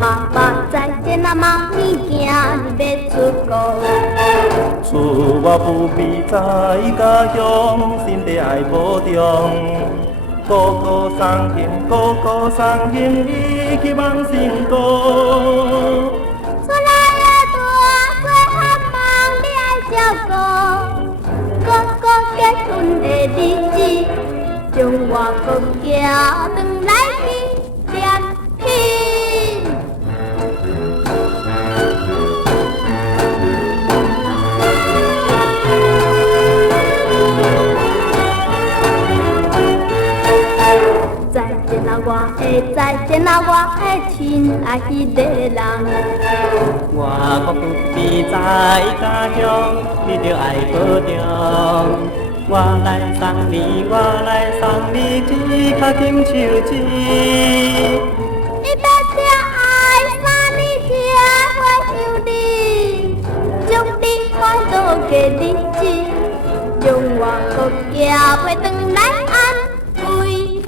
爸爸再见啊，妈咪囝你要出国。厝我不必在家乡，心地爱保重。哥哥送行，哥哥送行，你去望成功。出来的大做汉忙，你爱照顾。哥哥结婚的日子，将我国家转来去念去。再见啊，我的亲爱迄个人。我国不必在家乡，你着爱保重。我来送你，我来送你一颗金手指。你要听爱啥你听我想你，将你快乐的日子，将我国家陪转来安慰你。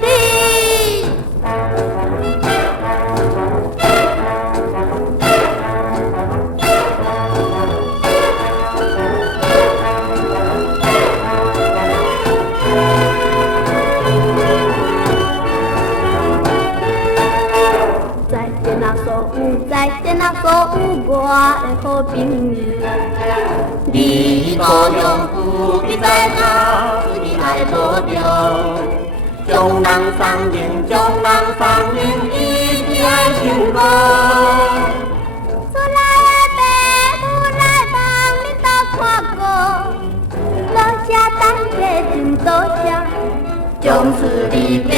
再见啊，所有我的好朋友。你高雄不必在家，你爱保重。将人送人，将人送人，一定爱成功。出来的爸母来帮你斗看过，多谢等客真多谢，将士离别。